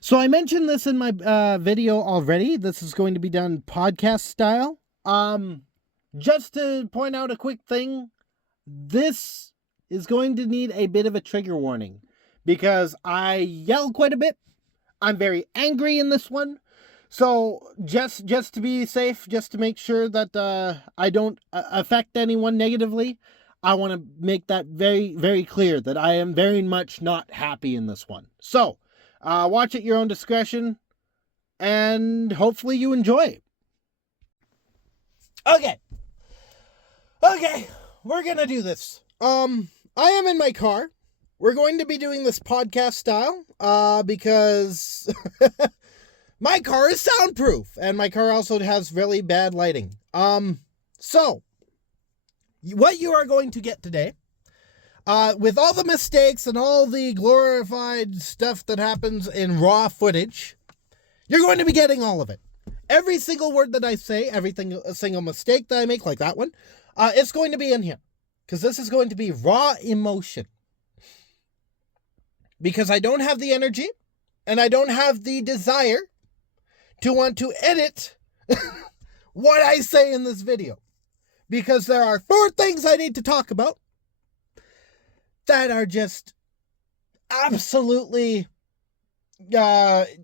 So I mentioned this in my video already. This is going to be done podcast style. Just to point out a quick thing, this is going to need a bit of a trigger warning because I yell quite a bit. I'm very angry in this one. So just to be safe, just to make sure that I don't affect anyone negatively, I want to make that very, very clear that I am very much not happy in this one. So, watch at your own discretion, and hopefully you enjoy. Okay, we're gonna do this. I am in my car. We're going to be doing this podcast style, because my car is soundproof, and my car also has really bad lighting. So, what you are going to get today, with all the mistakes and all the glorified stuff that happens in raw footage, you're going to be getting all of it. Every single word that I say, a single mistake that I make, like that one, it's going to be in here. Because this is going to be raw emotion. Because I don't have the energy, and I don't have the desire to want to edit what I say in this video. Because there are 4 things I need to talk about that are just absolutely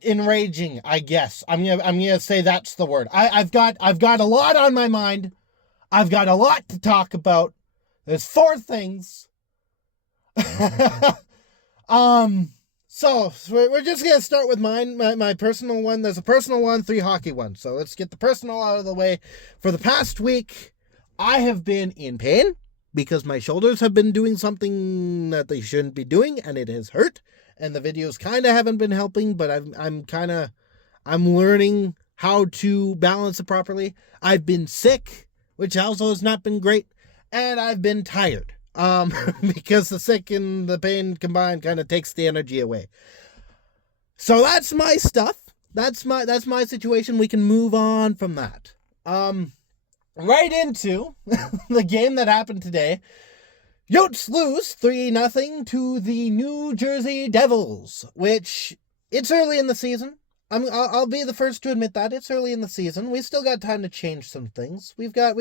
enraging, I guess. I'm gonna say that's the word. I've got a lot on my mind. I've got a lot to talk about. There's 4 things. So we're just gonna start with mine, my personal one. There's a personal one, 3 hockey ones. So let's get the personal out of the way. For the past week, I have been in pain because my shoulders have been doing something that they shouldn't be doing, and it has hurt. And the videos kind of haven't been helping, but I'm learning how to balance it properly. I've been sick, which also has not been great, and I've been tired. Because the sick and the pain combined kind of takes the energy away. So that's my stuff. That's my situation. We can move on from that. Right into the game that happened today. Yotes lose 3-0 to the New Jersey Devils, which it's early in the season. I'll be the first to admit that it's early in the season. We still got time to change some things. We've got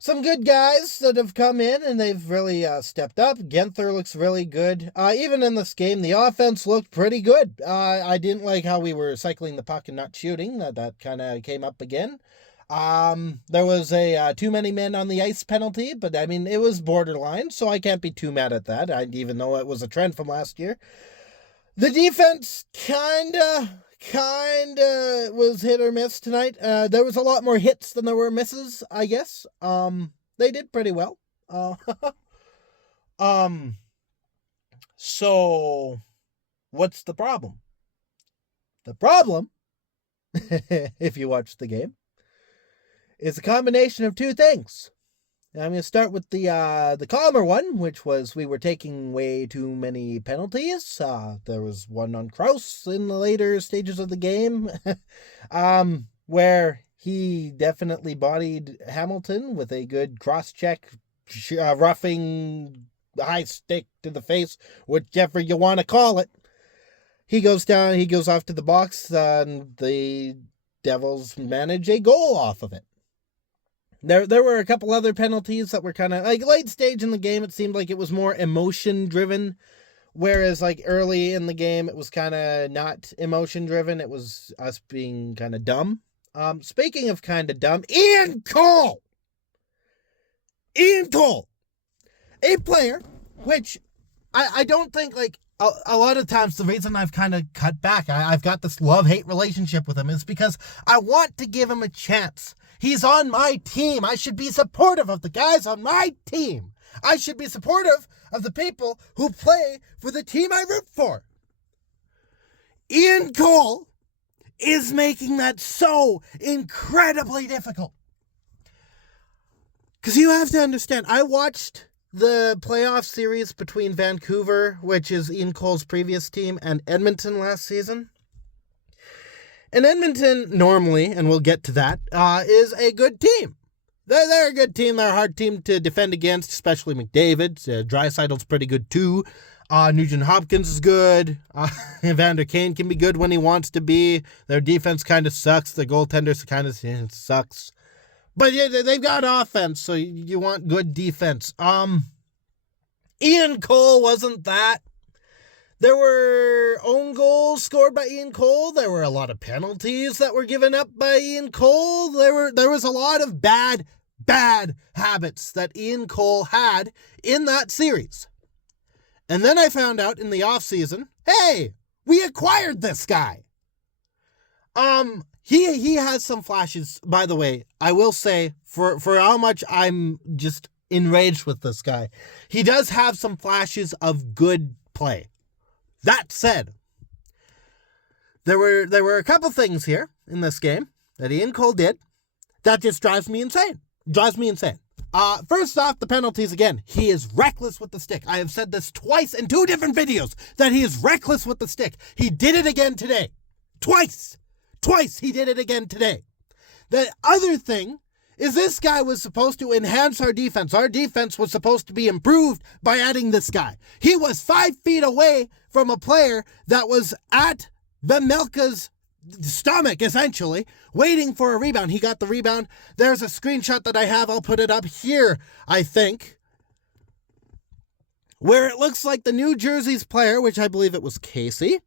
some good guys that have come in, and they've really stepped up. Genther looks really good. Even in this game, the offense looked pretty good. I didn't like how we were cycling the puck and not shooting. That kind of came up again. There was a too many men on the ice penalty, but I mean, it was borderline, so I can't be too mad at that, even though it was a trend from last year. The defense kinda was hit or miss tonight. There was a lot more hits than there were misses, I guess. They did pretty well. So what's the problem? The problem, if you watch the game, is a combination of 2 things. I'm going to start with the calmer one, which was we were taking way too many penalties. There was one on Krause in the later stages of the game, where he definitely bodied Hamilton with a good cross-check, roughing, high stick to the face, whichever you want to call it. He goes down, he goes off to the box, and the Devils manage a goal off of it. There were a couple other penalties that were kind of like late stage in the game. It seemed like it was more emotion driven, whereas like early in the game, it was kind of not emotion driven. It was us being kind of dumb. Speaking of kind of dumb, Ian Cole, a player, which I don't think like a lot of times the reason I've kind of cut back, I've got this love-hate relationship with him, is because I want to give him a chance. He's on my team. I should be supportive of the guys on my team. I should be supportive of the people who play for the team I root for. Ian Cole is making that so incredibly difficult. Because you have to understand, I watched the playoff series between Vancouver, which is Ian Cole's previous team, and Edmonton last season. And Edmonton, normally, and we'll get to that, is a good team. They're a good team. They're a hard team to defend against, especially McDavid. Draisaitl's pretty good too. Nugent Hopkins is good. Evander Kane can be good when he wants to be. Their defense kind of sucks. Their goaltender kind of sucks. But yeah, they've got offense, so you want good defense. Ian Cole wasn't that. There were own goals scored by Ian Cole. There were a lot of penalties that were given up by Ian Cole. There was a lot of bad habits that Ian Cole had in that series. And then I found out in the offseason, hey, we acquired this guy. He has some flashes, by the way. I will say, for how much I'm just enraged with this guy, he does have some flashes of good play. That said, there were a couple things here in this game that Ian Cole did that just drives me insane. First off, the penalties again. He is reckless with the stick. I have said this twice in 2 different videos that he is reckless with the stick. He did it again today. Twice he did it again today. The other thing is this guy was supposed to enhance our defense. Our defense was supposed to be improved by adding this guy. He was 5 feet away from a player that was at Vemelka's stomach, essentially, waiting for a rebound. He got the rebound. There's a screenshot that I have. I'll put it up here, I think, where it looks like the New Jersey's player, which I believe it was Casey.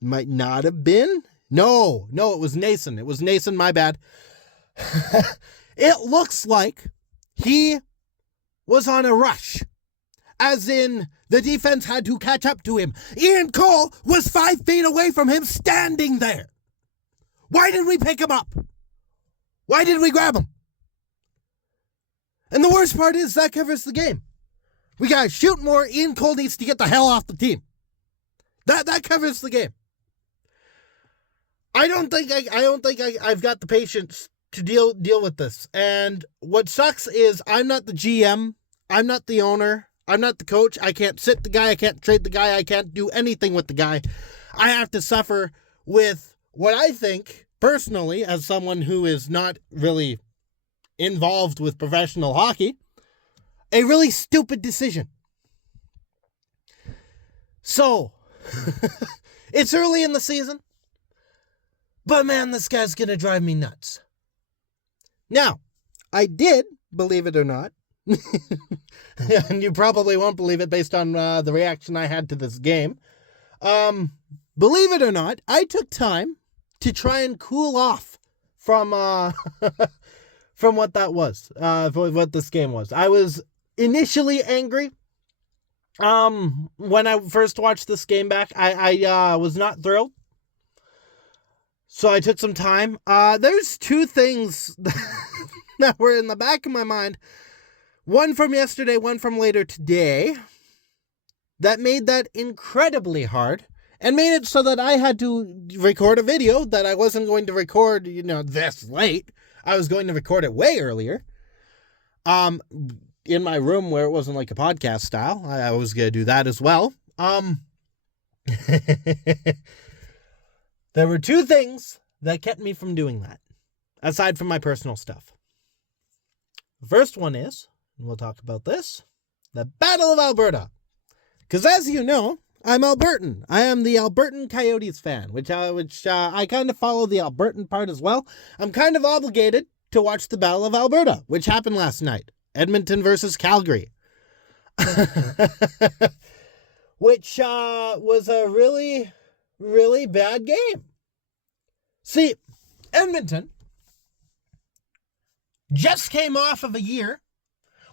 Might not have been. No, it was Nason. It was Nason, my bad. It looks like he was on a rush, as in the defense had to catch up to him. Ian Cole was 5 feet away from him, standing there. Why did we pick him up? Why did we grab him? And the worst part is that covers the game. We gotta shoot more. Ian Cole needs to get the hell off the team. That covers the game. I don't think I've got the patience to deal with this. And what sucks is I'm not the GM. I'm not the owner. I'm not the coach. I can't sit the guy. I can't trade the guy. I can't do anything with the guy. I have to suffer with what I think, personally, as someone who is not really involved with professional hockey, a really stupid decision. So, it's early in the season, but man, this guy's going to drive me nuts. Now, I did, believe it or not, and you probably won't believe it based on the reaction I had to this game. Believe it or not, I took time to try and cool off from from what that was, what this game was. I was initially angry. When I first watched this game back, I was not thrilled. So I took some time. There's 2 things that were in the back of my mind. One from yesterday, one from later today, that made that incredibly hard and made it so that I had to record a video that I wasn't going to record, this late. I was going to record it way earlier. In my room where it wasn't like a podcast style. I was going to do that as well. There were 2 things that kept me from doing that, aside from my personal stuff. The first one is, and we'll talk about this, the Battle of Alberta. Because as you know, I'm Albertan. I am the Albertan Coyotes fan, which I kind of follow the Albertan part as well. I'm kind of obligated to watch the Battle of Alberta, which happened last night. Edmonton versus Calgary. Which was a really, really bad game. See, Edmonton just came off of a year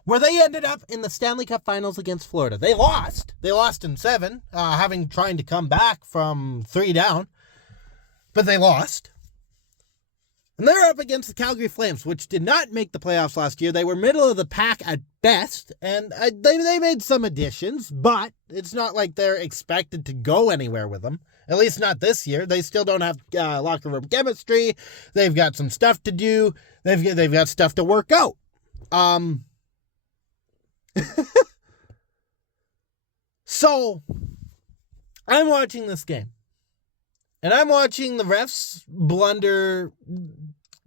where they ended up in the Stanley Cup Finals against Florida. They lost. They lost in 7, trying to come back from 3 down. But they lost. And they're up against the Calgary Flames, which did not make the playoffs last year. They were middle of the pack at best, and they made some additions, but it's not like they're expected to go anywhere with them. At least not this year. They still don't have locker room chemistry. They've got some stuff to do. They've got stuff to work out. So, I'm watching this game. And I'm watching the refs blunder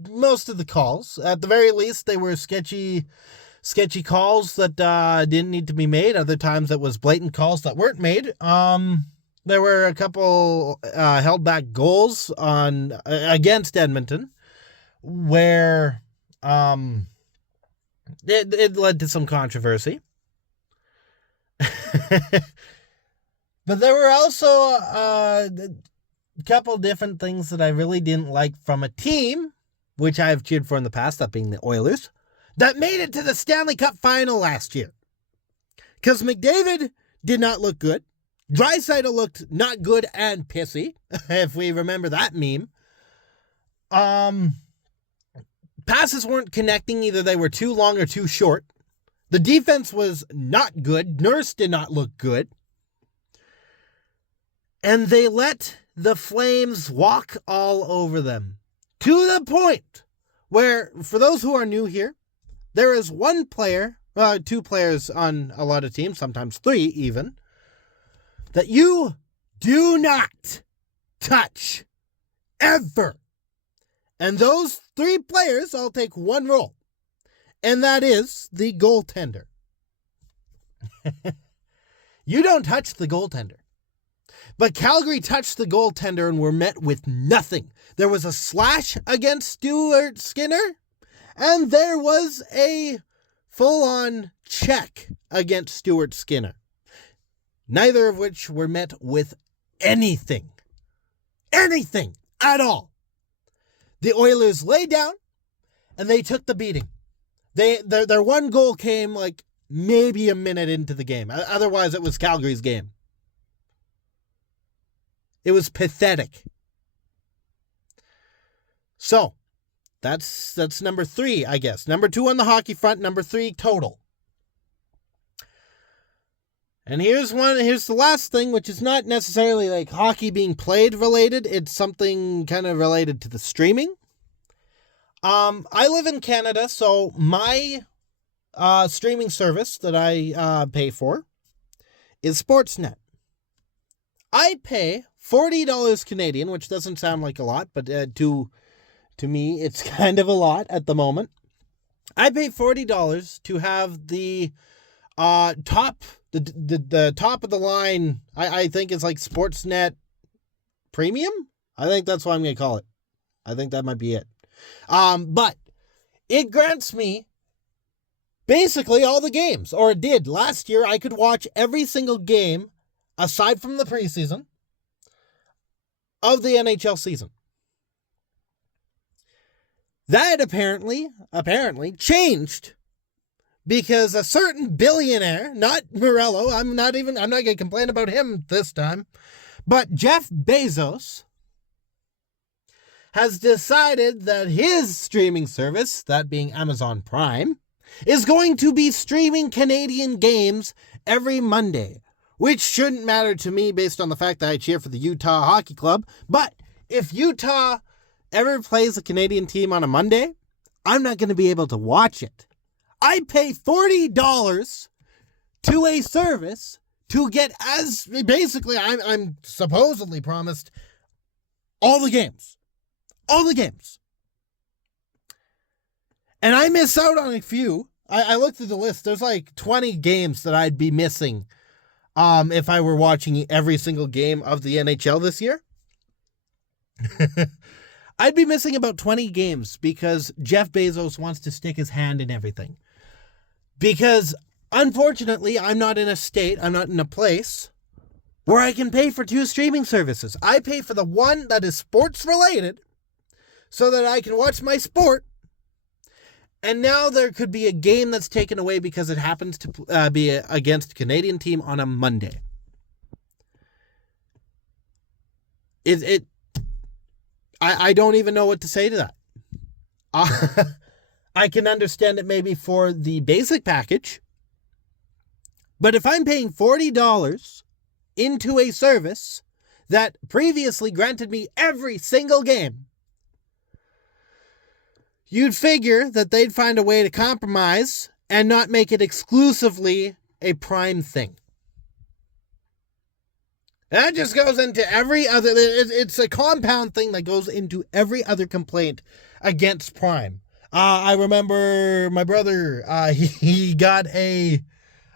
most of the calls. At the very least, they were sketchy sketchy calls that didn't need to be made. Other times it was blatant calls that weren't made. There were a couple held back goals against Edmonton where it led to some controversy. But there were also a couple different things that I really didn't like from a team, which I've cheered for in the past, that being the Oilers, that made it to the Stanley Cup final last year. Because McDavid did not look good. Draisaitl looked not good and pissy, if we remember that meme. Passes weren't connecting. Either they were too long or too short. The defense was not good. Nurse did not look good. And they let the Flames walk all over them. To the point where, for those who are new here, there is one player, two players on a lot of teams, sometimes three even, that you do not touch ever. And those three players all take one role. And that is the goaltender. You don't touch the goaltender. But Calgary touched the goaltender and were met with nothing. There was a slash against Stuart Skinner, and there was a full-on check against Stuart Skinner. Neither of which were met with anything. Anything at all. The Oilers lay down, and they took the beating. Their one goal came like maybe a minute into the game. Otherwise, it was Calgary's game. It was pathetic. So, that's number 3, I guess. Number 2 on the hockey front, number 3 total. And here's the last thing, which is not necessarily like hockey being played related. It's something kind of related to the streaming. I live in Canada, so my streaming service that I pay for is Sportsnet. I pay $40 Canadian, which doesn't sound like a lot, but to me, it's kind of a lot at the moment. I pay $40 to have the top of the line. I think it's like Sportsnet Premium. I think that's what I'm going to call it. I think that might be it. But it grants me basically all the games, or it did. Last year, I could watch every single game aside from the preseason of the NHL season. That apparently changed because a certain billionaire, not Morello, I'm not going to complain about him this time, but Jeff Bezos has decided that his streaming service, that being Amazon Prime, is going to be streaming Canadian games every Monday. Which shouldn't matter to me based on the fact that I cheer for the Utah Hockey Club. But if Utah ever plays a Canadian team on a Monday, I'm not going to be able to watch it. I pay $40 to a service to get basically, I'm supposedly promised all the games. All the games. And I miss out on a few. I looked through the list. There's like 20 games that I'd be missing if I were watching every single game of the NHL this year. I'd be missing about 20 games because Jeff Bezos wants to stick his hand in everything. Because, unfortunately, I'm not in a place where I can pay for 2 streaming services. I pay for the one that is sports related so that I can watch my sport. And now there could be a game that's taken away because it happens to be against a Canadian team on a Monday. I don't even know what to say to that. I can understand it maybe for the basic package. But if I'm paying $40 into a service that previously granted me every single game, you'd figure that they'd find a way to compromise and not make it exclusively a Prime thing. That just goes into every other... It's a compound thing that goes into every other complaint against Prime. I remember my brother, he got an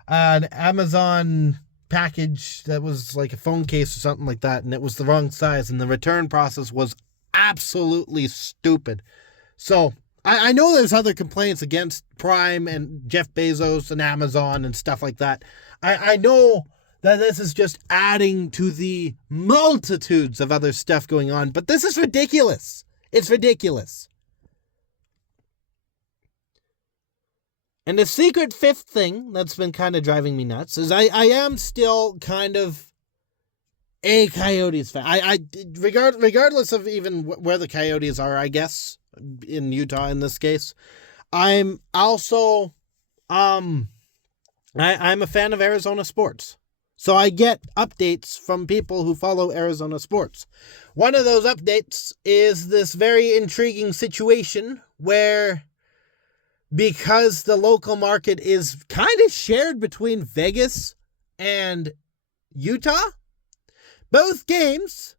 Amazon package that was like a phone case or something like that, and it was the wrong size, and the return process was absolutely stupid. So I know there's other complaints against Prime and Jeff Bezos and Amazon and stuff like that. I know that this is just adding to the multitudes of other stuff going on, but this is ridiculous. It's ridiculous. And the secret fifth thing that's been kind of driving me nuts is I am still kind of a Coyotes fan. Regardless of even where the Coyotes are, I guess, in Utah in this case, I'm also, I'm a fan of Arizona sports. So I get updates from people who follow Arizona sports. One of those updates is this very intriguing situation where, because the local market is kind of shared between Vegas and Utah, both games,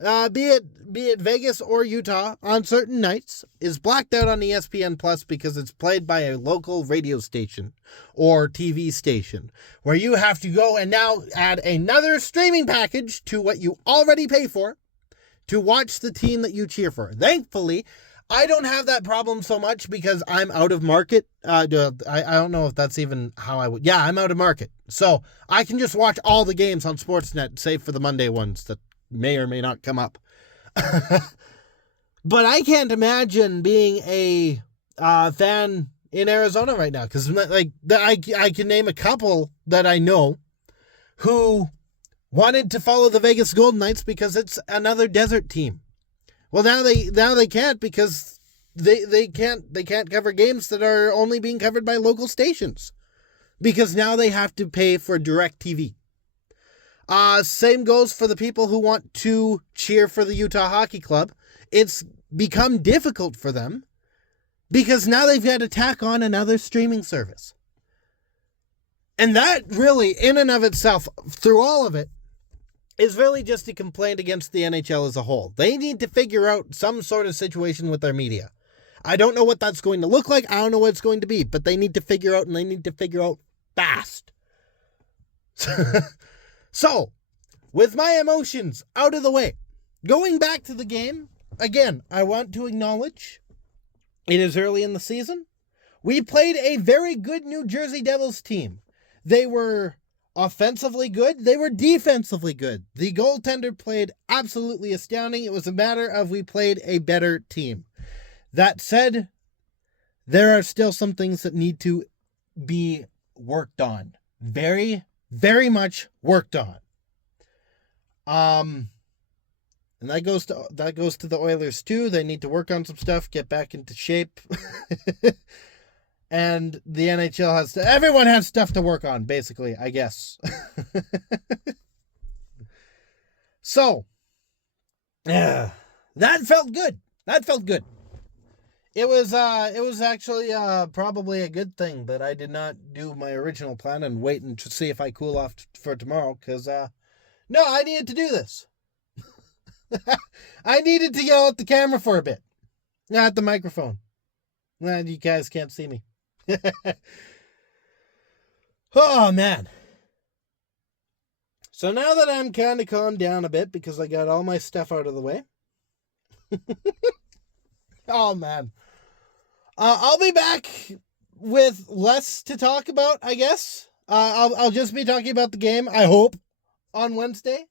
be it Vegas or Utah, on certain nights, is blacked out on ESPN Plus because it's played by a local radio station or TV station, where you have to go and now add another streaming package to what you already pay for to watch the team that you cheer for. Thankfully, I don't have that problem so much because I'm out of market. I don't know if that's even how I would. Yeah, I'm out of market. So I can just watch all the games on Sportsnet, save for the Monday ones that may or may not come up. But I can't imagine being a fan in Arizona right now, because like I can name a couple that I know who wanted to follow the Vegas Golden Knights because it's another desert team. Well, now they can't, because they can't cover games that are only being covered by local stations, because now they have to pay for direct TV. Same goes for the people who want to cheer for the Utah Hockey Club. It's become difficult for them because now they've got to tack on another streaming service. And that really, in and of itself, through all of it, is really just a complaint against the NHL as a whole. They need to figure out some sort of situation with their media. I don't know what that's going to look like. I don't know what it's going to be, but they need to figure out, and they need to figure out fast. So, with my emotions out of the way, going back to the game, again, I want to acknowledge it is early in the season. We played a very good New Jersey Devils team. They were offensively good. They were defensively good. The goaltender played absolutely astounding. It was a matter of we played a better team. That said, there are still some things that need to be worked on. Very, very much worked on. And that goes to the Oilers too. They need to work on some stuff, get back into shape. And the NHL everyone has stuff to work on, basically, I guess. So, that felt good. That felt good. It was actually probably a good thing that I did not do my original plan and wait and see if I cool off for tomorrow, because no, I needed to do this. I needed to yell at the camera for a bit. Not the microphone. Well, you guys can't see me. Oh, man. So now that I'm kind of calmed down a bit because I got all my stuff out of the way. Oh, man. I'll be back with less to talk about, I guess. I'll just be talking about the game, I hope, on Wednesday.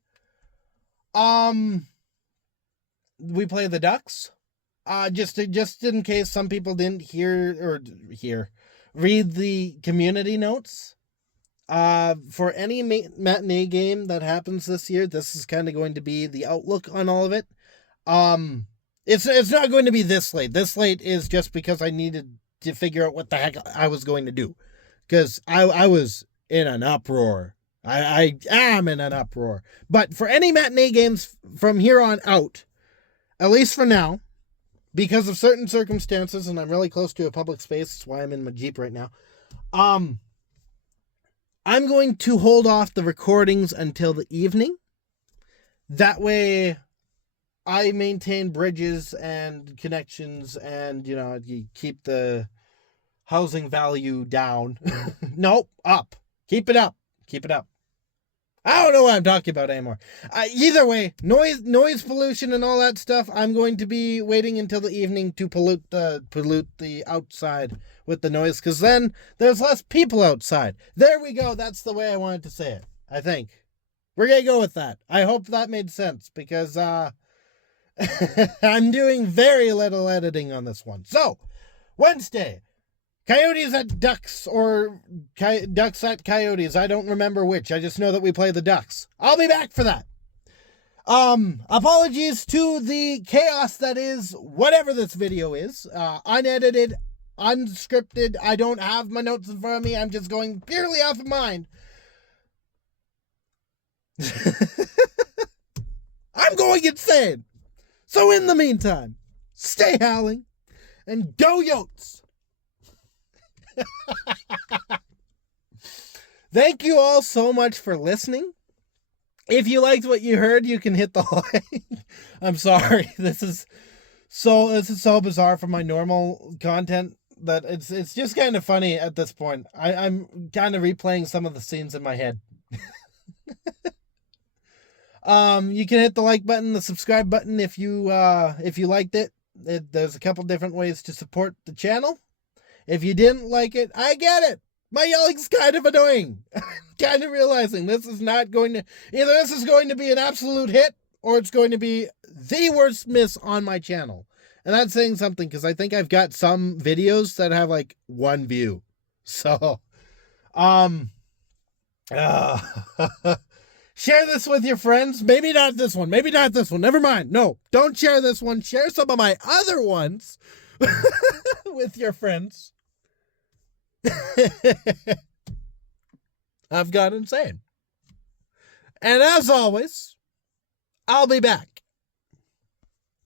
We play the Ducks. Just in case some people didn't read the community notes. For any matinee game that happens this year, this is kind of going to be the outlook on all of it. It's not going to be this late. This late is just because I needed to figure out what the heck I was going to do, because I was in an uproar. I am in an uproar. But for any matinee games from here on out, at least for now, because of certain circumstances, and I'm really close to a public space, that's why I'm in my Jeep right now, I'm going to hold off the recordings until the evening. That way, I maintain bridges and connections and, you keep the housing value down. Nope, up. Keep it up. Keep it up. I don't know what I'm talking about anymore. Either way, noise pollution and all that stuff, I'm going to be waiting until the evening to pollute the outside with the noise, because then there's less people outside. There we go. That's the way I wanted to say it, I think. We're going to go with that. I hope that made sense, because I'm doing very little editing on this one. So, Wednesday. Coyotes at Ducks, or Ducks at Coyotes. I don't remember which. I just know that we play the Ducks. I'll be back for that. Apologies to the chaos that is whatever this video is. Unedited, unscripted. I don't have my notes in front of me. I'm just going purely off of mind. I'm going insane. So in the meantime, stay howling and go Yotes. Thank you all so much for listening. If you liked what you heard, you can hit the like. I'm sorry. This is so bizarre from my normal content that it's just kind of funny at this point. I'm kind of replaying some of the scenes in my head. You can hit the like button, the subscribe button if you liked it. There's a couple different ways to support the channel. If you didn't like it, I get it. My yelling's kind of annoying. I'm kind of realizing this is going to be an absolute hit, or it's going to be the worst miss on my channel. And that's saying something, because I think I've got some videos that have like 1 view. So, share this with your friends. Maybe not this one. Maybe not this one. Never mind. No, don't share this one. Share some of my other ones with your friends. I've gone insane. And as always, I'll be back.